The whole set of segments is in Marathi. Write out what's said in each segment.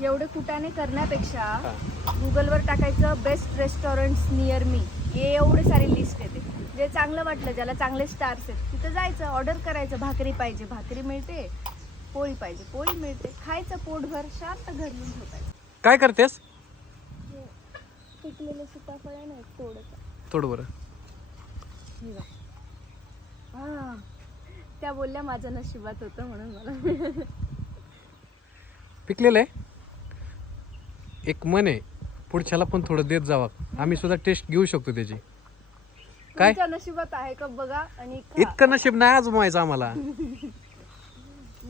एवढे कुटाने करण्यापेक्षा गुगलवर टाकायचं बेस्ट रेस्टॉरंट्स नियर मी, एवढे सारी लिस्ट येते. जे चांगलं वाटलं, ज्याला चांगले स्टार्स आहेत तिथं जायचं, ऑर्डर करायचं. भाकरी पाहिजे भाकरी मिळते, पोळी पाहिजे पोळी मिळते, खायचं पोटभर, शांत घर येऊन झोपायचं. काय करतेस? पिकलेले सीताफळ आहे ना, तोडत. थोडं बरं. हा, त्या बोलल्या माझ्या नशिबात होतं म्हणून मला. पिकलेलं आहे. एक मन आहे, पुढच्याला पण थोडं देत जावा, आम्ही सुद्धा टेस्ट घेऊ शकतो त्याची. काय तुमच्या नशिबात आहे का बघा आणि खा. इतकं नशीब नाही आजमायचं आम्हाला.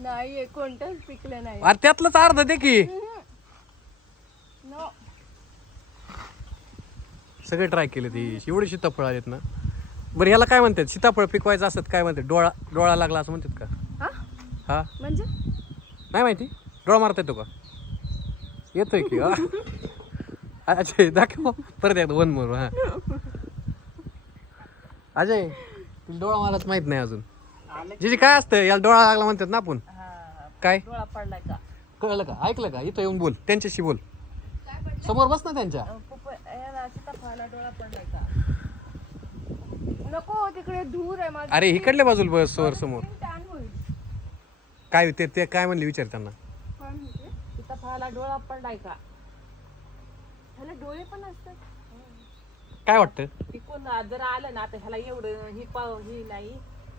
नाहीये, कोणतंच पिकलं नाही. अरे त्यातलंच अर्ध दे की. नो, सगळे ट्राय केले ती, एवढे सीताफळ आलेत ना. बरं याला काय म्हणतात, सीताफळ पिकवायचं असत काय म्हणतात, डोळा लागला असं म्हणतात का? हा हा म्हणजे नाही माहिती. डोळा मारता येतो का? येतोय की. अजय दाखव परत एकदा वन मोर. हा अजय, तुला डोळा मारायच माहित नाही अजून. जे काय असतं याला डोळा लागला म्हणतात ना आपण. काय डोळा पडलाय का? कळलं का? ऐकलं का? इथं येऊन बोल, त्यांच्याशी बोल, समोर बस ना त्यांच्या. सीताफळाला डोळा पडलाय का? नको, तिकडे धूर आहे माझा. अरे इकडल्या बाजूला बस, वर समोर. टॅन होईल. काय ते काय म्हणले विचार त्यांना. काय म्हणते? सीताफळाला डोळा पडलाय का? ह्याला डोळे पण असतात. काय वाटतं? पिकून जर आलं ना, आता ह्याला एवढं ही नाही.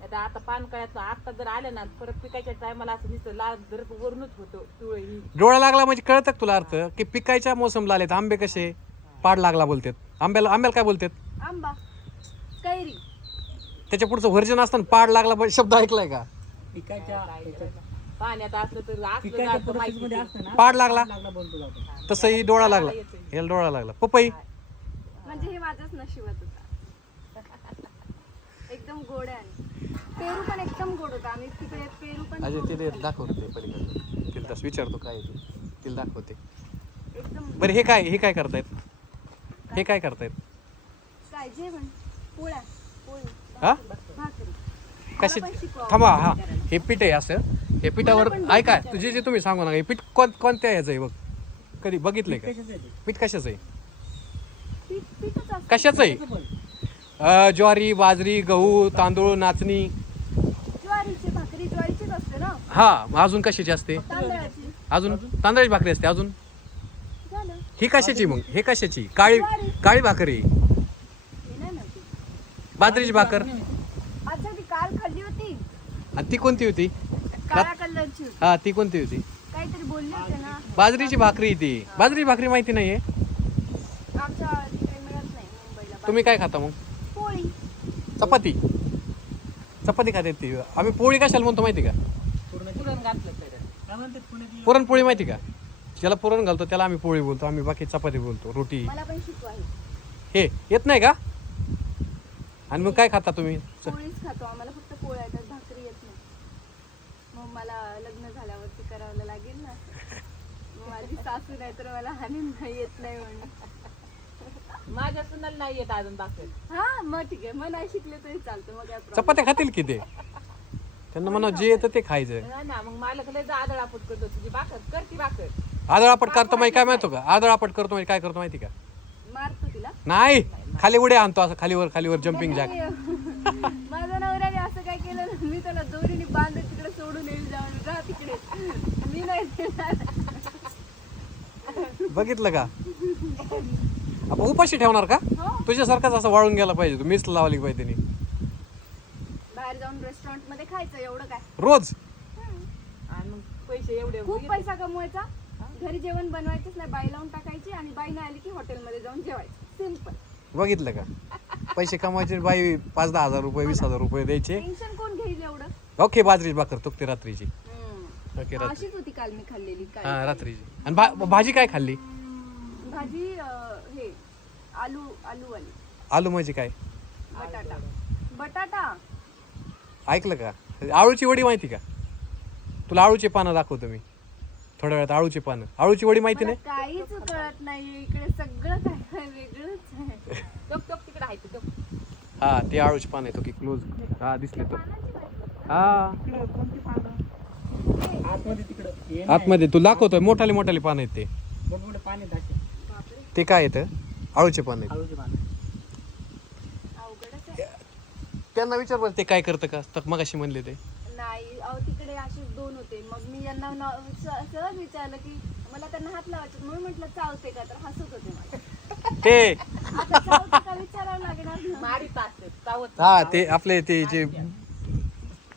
आता पान कळ्याचं आता जर आलं ना, परत पिकायच्या टायमाला असं दिसतं लाल जर वरूनच होतो पिवळं ही. डोळा लागला म्हणजे कळतं का तुला अर्थ? की पिकायच्या मोसमला आलेत आंबे, कसे पाड लागला बोलतात. आंब्याला काय बोलतात? आंबा, कैरी. त्याच्या पुढचं व्हर्जन असताना पाड लागला शब्द ऐकलाय का? पाण्यात असलं तर असलं जातं माहिती. पाड लागला तसंही डोळा लागला. याला डोळा लागला. पपई म्हणजे हे माझ्याच नशिबात होता. एकदम गोड आहे. पेरू पण एकदम गोड होता. आम्ही तिकडे पेरू पण अजय ते दाखवते पलीकडे, तिला तसं विचारतो काय ते, तिला दाखवते. एकदम. बरं हे काय करतायत? हे काय करतायत? काय जेवण, पोळ्या, पोळी, हा भाकरी. कशी? मला पण शिकवा. थांबा. हा हे पीठ आहे असं. हे पिठावर ऐका, तुझे जे तुम्ही सांगू नका. हे पीठ कोणत्या ह्याचं आहे बघ? कधी बघितलंय का? पीठ कशाचं आहे? पीठच असतं. कशाचं आहे? ज्वारी, बाजरी, गहू, तांदूळ, नाचणी. ज्वारीची भाकरी ज्वारीचीच असते ना. हा, अजून कशाची असते? तांदळाची. अजून तांदळाची भाकरी असते. अजून झालं. ही कशाची मग? हे कशाची? काळी भाकरी. हे नाही माहिती. बाजरीची भाकर. अच्छा, ती काल खाल्ली होती. आणि ती कोणती होती? काळ्या कलरची होती. हा, ती कोणती होती? काहीतरी बोलले होते ना. बाजरीची भाकरी. ती बाजरीची भाकरी माहिती नाहीये? आमच्या तिकडे मिळत नाही मुंबईला. तुम्ही काय खाता मग? पोळी. चपाती खाते ती. आम्ही पोळी कशाला म्हणतो माहिती का? पुरण घातलं तर पुरणपोळी माहिती का? ज्याला पुरण घालतो त्याला आम्ही पोळी बोलतो. आम्ही बाकी चपाती बोलतो, रोटी. मला पण शिकवा हे. हे येत नाही का? आणि मग काय खाता तुम्ही? पोळीच खातो. आम्हाला फक्त पोळ्या येतात, भाकरी येत नाही. मग मला लग्न झाल्यावरती करावं लागेल ना. मग माझी सासू नाही तर मला हानी नाही येत नाही म्हणून. माझ्या सुनाला नाही येत अजून भाकर. हा, मग ठीक आहे. मग नाही शिकले तरी चालतं. मग काय problem. चपात्या खातील की ते? त्यांना म्हणा जे येतं ते खायचं. नाही ना, मग मालक लय आदळापट करतो. तुझी भाकर करती भाकर. आदळापट करतो माहिती काय माहितो का? आदळापट करतो माहिती काय करतो माहिती का? मारतो तिला. नाही, खाली उड्या आणतो असं, खालीवर जम्पिंग जॅक. माझ्या नवऱ्याने असं काय केलं ना, मी त्याला दोरीने बांधत तिकडे सोडून येईल, जाऊन जा तिकडे. मी नाही देणार. बघितलं का? आपण उपाशी ठेवणार का? हो. तुझ्यासारखाच असं वाळून गेला पाहिजे. तू मिस लावली पाहिजे त्यांनी. बाहेर जाऊन रेस्टॉरंट मध्ये खायचं, एवढं काय. रोज आणि मग पैसे एवढे खूप पैसा कमवायचा. घरी जेवण बनवायचंच नाही, बाई लावून टाकायची आणि बाई नाही आली की हॉटेलमध्ये जाऊन जेवायचं. सिंपल. बघितलं का? पैसे कमवायचे बाई 5-10 हजार रुपये, 20,000 रुपये द्यायचे. टेन्शन कोण घेईल एवढं. ओके, बाजरीची भाकर तुकते रात्रीची. ओके, रात्री. अशीच होती काल मी खाल्लेली. हा, काय रात्रीची. आणि भाजी काय खाल्ली? भाजी हे आलू वाली. आलू म्हणजे काय? बटाटा. ऐकलं का? आळूची वडी माहिती का? तुला आळूचे पानं दाखवतो मी थोड्या वेळात. आळूची पानं, आळूची वडी माहिती मला नाही? काहीच कळत नाहीये इकडे. सगळं काय वेगळंच आहे. टोक तिकडे आहे टोक. हा, ते आळूची पान येतो की क्लोज. हा, दिसले तो. हा, आतमध्ये तिकडं हे आतमध्ये तू दाखवतोय मोठाले मोठाले पान आहेत ते मोठे मोठे पाणी दाखवे ते काय येतं आळूचे पान आहेत आळूचे पानं अवघडच आहे. त्यांना विचार बरं ते काय करतं का तर मगाशी म्हणले ते नाही अहो तिकडे असेच दोन होते मग मी यांना सहज विचारलं की मला त्यांना हात लावायचे म्हणून म्हटलं चावते का तर हसत होते मला ते आता चावते का विचारावं लागणार ना. मारीत असते चावत हा ते आपले ते जे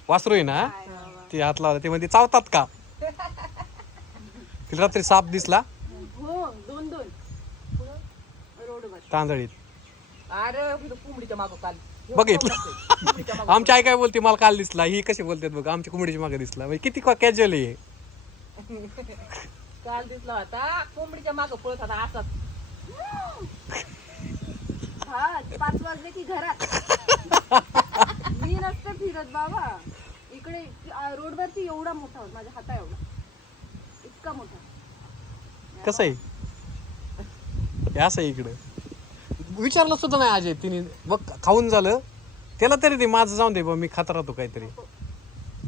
वासरू आहे ना काय बाबा. ते हात लावला ते म्हणजे चावतात का तिला रात्री साप दिसला हो दोन दोन पुढं रोडवर तांदळीत अरे कोंबडीच्या मागं काल बघितलं आमची आई काय बोलते मला काल दिसला ही कशी बोलतात बघ आमच्या कुंबडीच्या मागे दिसला म्हणजे किती कॅज्युअल आहे काल दिसला होता कोंबडीच्या मागं पळत होता असाच हा 5 वाजले की घरात मी नसते फिरत बाबा इकडे रोडवरती एवढा मोठा होता माझ्या हाता एवढा इतका मोठा कसं आहे हे असं आहे इकडं विचारलं सुद्धा नाही अजय तिने बघ खाऊन झालं त्याला तरी ते माझं जाऊन दे बा मी खात राहतो काहीतरी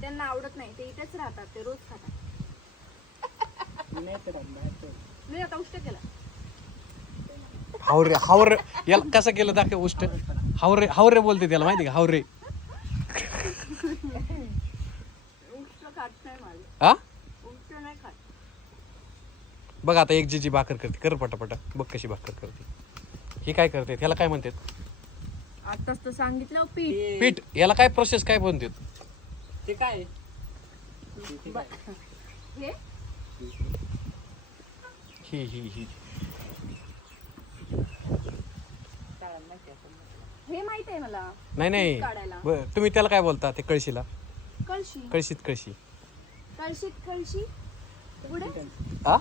त्यांना आवडत नाही ते इथेच राहतात ते रोज खातात नाही तर बाहेरचं. मी आता उष्ट केला हावरे हावरे याला कसं केलं दाखव उष्ट हावरे हावरे बोलते त्याला माहिती का हावरे उष्ट खात नाही माझं हा उष्ट नाही खात बघ आता एक जी भाकर करते कर पटापटा बघ कशी भाकर करते ही काय करते त्याला काय म्हणतात आताच तर सांगितलं हो, पीठ ते- पीठ याला काय प्रोसेस काय म्हणतात ते काय आहे? ते काय? हे ही हे माहित आहे मला नाही नाही काढायला. बरं तुम्ही त्याला काय बोलता ते कळशीला कळशी कळशीत कळशी कळशीत कळशी पुढे हा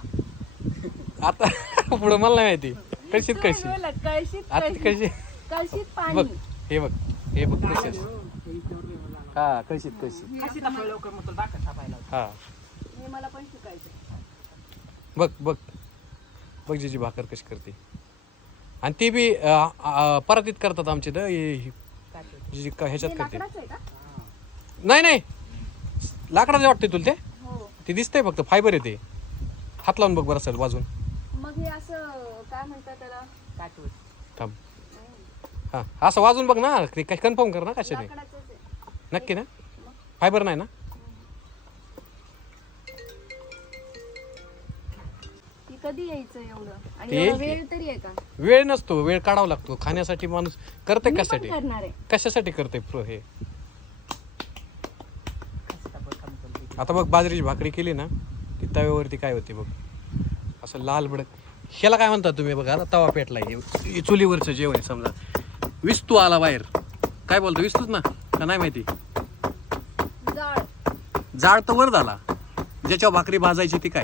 आता पुढं मला नाही माहिती कळशीत तुम्ही कळशी बोला, कळशीत आता कळशी कळशी कळशीत बघ पाणी हे बघ हे बघ प्रोसेस हा कळशीत कळशी कशी दाखव लवकर मग तुला भाकर थापायला हा हे मला पण शिकायचं बघ बघ बघ जी भाकर कशी करते आणि ती बी परातीत करतात आमचे तर जी ह्याच्यात हे करते लाकडाचं आहे का नाही नाही लाकडाचे वाटते तुला ते हो ते दिसतंय फक्त फायबर आहे ते हात लावून बघ बरं असेल वाजून मग हे असं काय म्हणतात त्याला काटून थांब हा असं वाजून बघ ना ते काय कन्फर्म कर ना कशाने लाकडाचंच आहे नक्की ना फायबर नाही ना की कधी यायचं एवढं आणि ते एवढा येईल वेळ तरी आहे का वेळ नसतो वेळ काढावा लागतो खाण्यासाठी माणूस करते मी पण कशासाठी करणार आहे कशासाठी करते प्रो हे कशी दाखव कमी करून आता बघ बाजरीची भाकरी केली ना ती तव्यावरती काय होते बघ असं लाल भडक ह्याला काय म्हणता तुम्ही बघा आता तवा पेटला हे चुलीवरचं जेवण आहे समजा विस्तू आला बाहेर काय बोलतो विस्तूच ना का नाही माहिती जाळ जाळ तर वर झाला ज्याच्यावर भाकरी भाजायची ती काय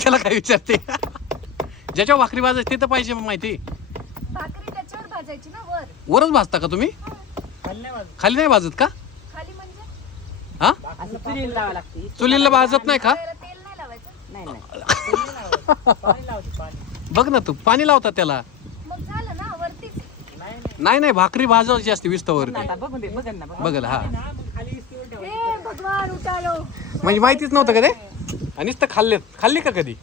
त्याला काय विचारते ज्याच्यावर भाकरी भाजायची ते तर पाहिजे माहिती भाकरी त्याच्यावर भाजायची ना वर वरच भाजता का तुम्ही खाली नाही वाजत. खाली नाही भाजत का खाली म्हणजे हा असं चुलीला लावा लागते चुलीला भाजत नाही का त्याला तेल नाही लावायचं नाही नाही पाणी लावते पाणी बघ ना तू पाणी लावतात त्याला मग झालं ना वरतीच नाही नाही नाही नाही भाकरी भाजायची असते विस्तवरती आता बघून दे बघन ना बघ बघल हा ना, मग खाली इस्तीवर ठेवायचं. हे भगवान उठालो म्हणजे माहितीच नव्हतं का ते आणि नुसतं खाल्ली का कधी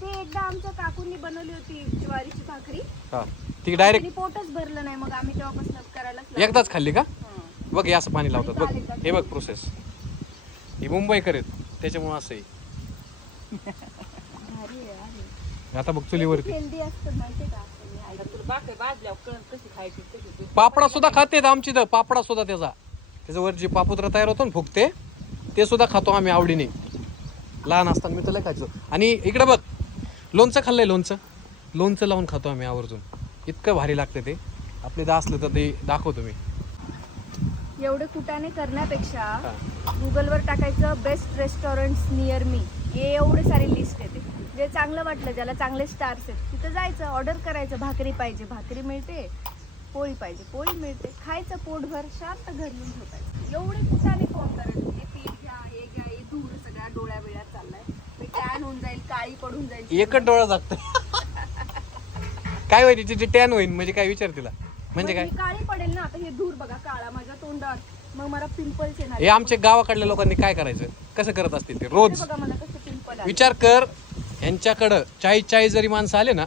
ते एकदा आमच्या काकूंनी बनवली होती ज्वारीची भाकरी हा ती डायरेक्ट तिने पोटच भरलं नाही मग आम्ही तेव्हापासून करायलाच लागलो. एकदाच खाल्ली का हं. बघ हे असं पाणी लावतात बघ हे बघ प्रोसेस ही मुंबई करेत त्याच्यामुळे असं आहे भारी आहे, भारी. आता बघ चुलीवरती हेल्दी असतं माहितीये का असं मी आता ऐकलं. तुला भाकर भाजल्यावर कळण कशी खायची कशी पापडा सुद्धा खातेत आमची तर पापडा सुद्धा त्याच्यावर जे पापुद्रा तयार होतो ना फुगते ते सुद्धा खातो आम्ही आवडीने लहान असताना मी तर लय खायचो आणि इकडे बघ लोणचं खाल्लंय लोणचं लावून खातो आम्ही आवर्जून इतकं भारी लागते ते आपले दा असलं तर ते दाखवतो मी एवढे कुटाने करण्यापेक्षा हा. गुगलवर टाकायचं बेस्ट रेस्टॉरंट्स नियर मी हे एवढे सारी लिस्ट येते जे चांगलं वाटलं ज्याला चांगले स्टार्स आहेत तिथं जायचं ऑर्डर करायचं भाकरी पाहिजे भाकरी मिळते पोळी पाहिजे पोळी मिळते खायचं पोटभर शांत घर येऊन झोपायचं एवढे कुटाने फोन करायचं हे पीठ घ्या हे धूर सगळ्या डोळ्या बिळ्यात चाललाय मी टॅन होऊन जाईल काळी पडून जाईल एकच डोळा जागत काय होईल तिची टॅन होईल म्हणजे काय विचार तिला म्हणजे मग काय मी काळी पडेल ना आता हे धूर बघा काळा माझ्या तोंडावर मग मला पिंपल्स येणार. हे आमच्या गावाकडल्या लोकांनी काय करायचं, कसं करत असतील ते रोज. बघा मला कसं पिंपल आहे. विचार कर, यांच्याकडं 40 जरी माणसं आले ना,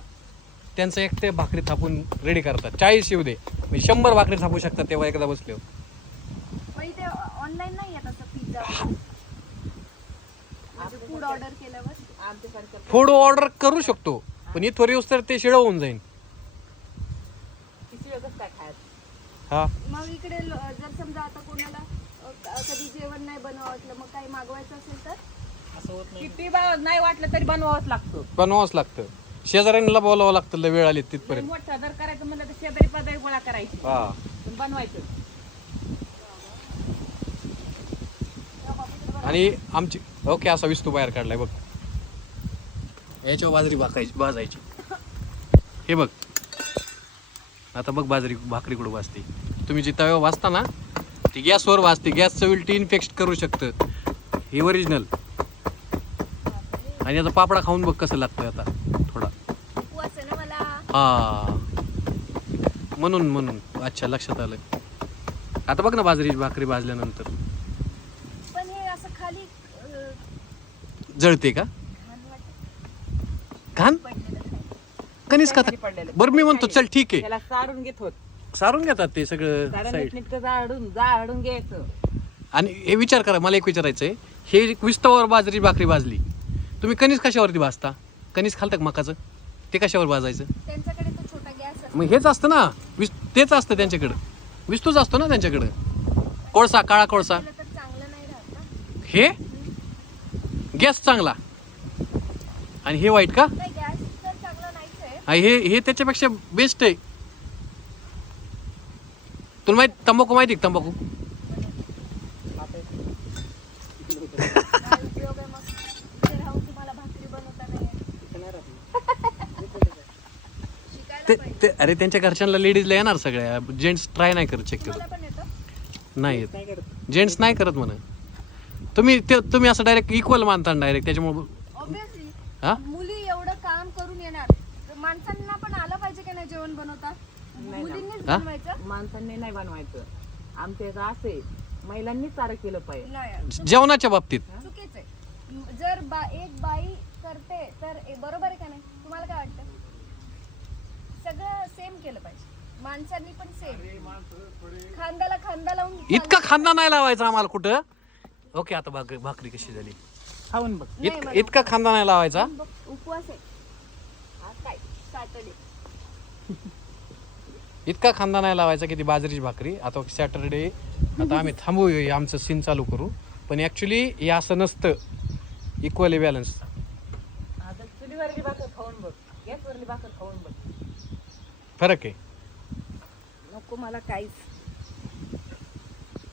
त्यांचं एकटे भाकरी थापून रेडी करतात. 40 येऊ दे, 100 भाकरी थापू शकतात तेव्हा एकदा बसले. मग इथे ऑनलाईन नाही येत असं पिझ्झा फूड ऑर्डर केल्यावर. आमच्यासारखं फूड ऑर्डर करू शकतो, पण इथवर येऊस तर ते शिळं होऊन जाईल. किती वेळ कसं काय खायचं. हा, मग इकडे जर समजा आता कोणाला कधी जेवण नाही बनवावं वाटलं, मग काही मागवायचं असेल तर असं होत नाही. किती नाही वाटलं तरी बनवावंच लागतं. बनवावंच लागतं. शेजाऱ्यांना बोलावं लागतं, लय वेळ आली तिथपर्यंत. मोठा दर करायचं म्हणलं तर शेजारी पाजारी गोळा करायची, हा, पण बनवायचं. आणि आमची ओके असा विस्तू बाहेर काढलाय बघ. याच्यावर बाजरी भाजायची. हे बघ, आता बघ बाजरी भाकरी कुठं भाजते. तुम्ही जी तव्यावर भाजता ना, ती गॅसवर भाजते. गॅसचं उलटी इन्फेक्ट करू शकतं. हे ओरिजिनल. आणि आता पापडा खाऊन बघ कसं लागतंय आता थोडा. उपवास आहे ना मला. हा, म्हणून अच्छा लक्षात आलं. आता बघ ना बाजरी भाकरी भाजल्यानंतर पण हे असं खाली जळते का? घाण वाटतं घाण पडलेलं खायला. कणीस खाता. खाली पडलेलं. बरं मी म्हणतो चल ठीक आहे, त्याला सारून घेत होत. सारून घेतात ते सगळं सारण साईड. नीटनीटकं जाळून घ्यायचं. आणि हे विचार करा, मला एक विचारायचं आहे, हे विस्तवावर बाजरी भाकरी भाजली, तुम्ही कणीस कशावरती भाजता? कणीस खालतं का मकाचं? ते कशावर भाजायचं? त्यांच्याकडे तो छोटा गॅस असतो. मग हेच असतं ना, तेच असतं त्यांच्याकडं. विस्तूच असतो ना त्यांच्याकडं. कोळसा, काळा कोळसा. केलं तर चांगलं नाही राहत ना. हे गॅस चांगला आणि हे वाईट का? नाही, गॅस तर चांगला नाहीच आहे. आणि हे त्याच्यापेक्षा बेस्ट आहे. तुला तंबाखू माहिती का? तंबाखू काय उपयोग आहे मग इथे राहून तुम्हाला भाकरी बनवता नाही येत? शिकायला पाहिजे. अरे त्यांच्या घरच्यांना लेडीजला येणार सगळ्या. जेंट्स ट्राय नाही करत शक्यतो. मला पण येतं. नाही येत. जेंट्स नाही करत म्हणा. तुम्ही असं डायरेक्ट इक्वल मानता डायरेक्ट, त्याच्यामुळे. ऑब्विसली हा, मुली एवढं काम करून येणार, तर माणसांना पण आलं पाहिजे की नाही जेवण बनवता. मुलींनीच हा? बनवायचं. माणसांनी नाही बनवायचं. आमच्या इथं असे महिलांनी सारं केलं पाहिजे. नाही, जेवणाच्या बाबतीत चुकीच आहे. जर एक बाई करते तर बरोबर आहे का नाही? तुम्हाला काय वाटतं? सगळं सेम केलं पाहिजे. माणसांनी पण सेम खांद्याला खांदा लावून इतका खांदा नाही लावायचा आम्हाला कुठं. ओके, आता भाकरी कशी झाली? खाऊन बघ. नाही मला इतका खांदा नाही लावायचा. उपवास आहे. आज काय सॅटर्डे. इतका खांदा नाही लावायचा की ती बाजरीची भाकरी. आता सॅटरडे, आता आम्ही थांबूया, आमचं सीन चालू करू. पण ॲक्च्युली हे असं नसतं. Equally balance. आता चुलीवरली भाकर खाऊन बघ, गॅसवरली भाकर खाऊन बघ. फरक आहे. नको मला काहीच.